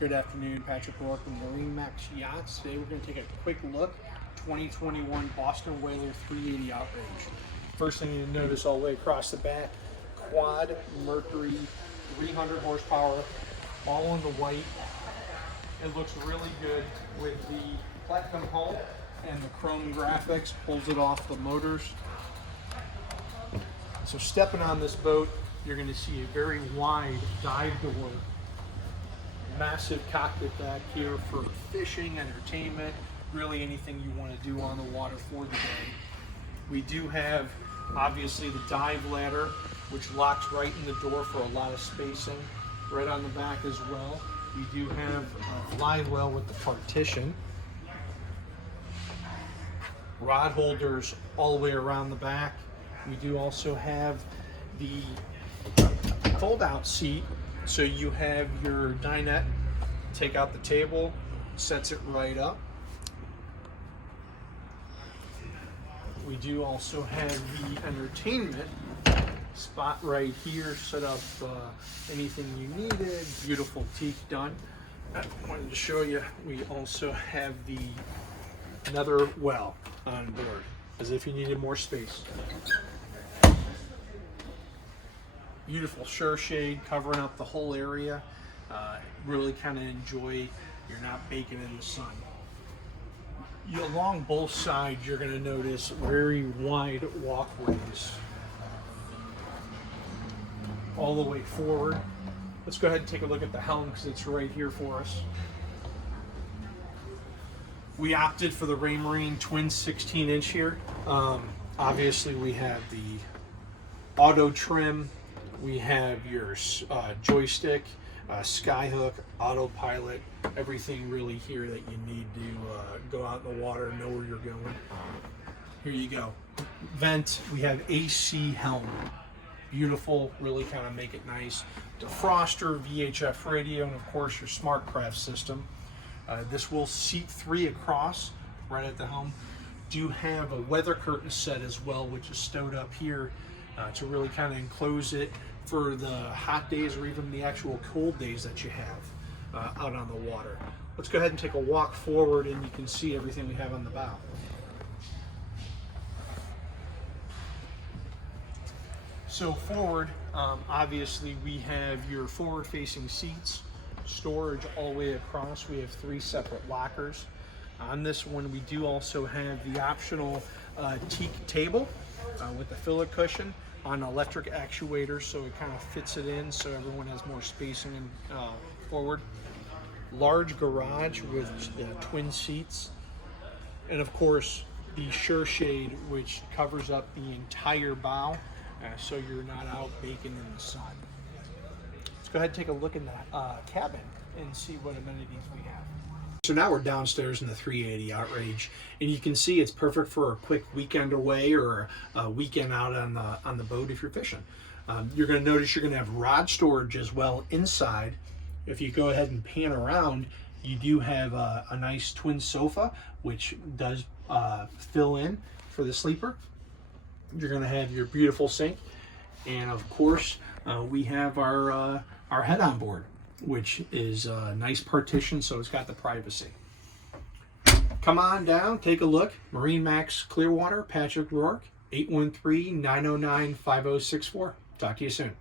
Good afternoon, Patrick Rourke from MarineMax Yachts. Today we're going to take a quick look 2021 Boston Whaler 380 Outrage. First thing you notice all the way across the back, quad Mercury 300 horsepower, all in the white. It looks really good with the platinum hull and the chrome graphics, pulls it off the motors. So stepping on this boat, you're going to see a very wide dive door. Massive cockpit back here for fishing, entertainment, really anything you want to do on the water for the day. We do have obviously the dive ladder, which locks right in the door for a lot of spacing. Right on the back as well. We do have a fly well with the partition. Rod holders all the way around the back. We do also have the fold out seat. So you have your dinette, take out the table, sets it right up. We do also have the entertainment spot right here, set up anything you needed, beautiful teak done. I wanted to show you, we also have another well on board, as if you needed more space. Beautiful sure shade covering up the whole area. Really kind of enjoy, you're not baking in the sun. Along both sides, you're going to notice very wide walkways all the way forward. Let's go ahead and take a look at the helm because it's right here for us. We opted for the Raymarine twin 16-inch here. Obviously, we have the auto trim. We have your joystick, skyhook, autopilot, everything really here that you need to go out in the water, know where you're going. Here you go. Vent, we have AC helm. Beautiful, really kind of make it nice. Defroster, VHF radio, and of course your SmartCraft system. This will seat 3 across, right at the helm. Do have a weather curtain set as well, which is stowed up here to really kind of enclose it for the hot days or even the actual cold days that you have out on the water. Let's go ahead and take a walk forward and you can see everything we have on the bow. So forward, obviously we have your forward facing seats, storage all the way across. We have 3 separate lockers. On this one we do also have the optional teak table with the fillet cushion on electric actuators, so it kind of fits it in so everyone has more spacing forward. Large garage with twin seats, and of course the sure shade, which covers up the entire bow so you're not out baking in the sun. Let's go ahead and take a look in the cabin and see what amenities we have. So now we're downstairs in the 380 Outrage, and you can see it's perfect for a quick weekend away or a weekend out on the boat if you're fishing. You're going to notice you're going to have rod storage as well inside. If you go ahead and pan around, you do have a nice twin sofa, which does fill in for the sleeper. You're going to have your beautiful sink, and of course we have our head on board, which is a nice partition, so it's got the privacy. Come on down, take a look. MarineMax Clearwater, Patrick Rourke, 813-909-5064. Talk to you soon.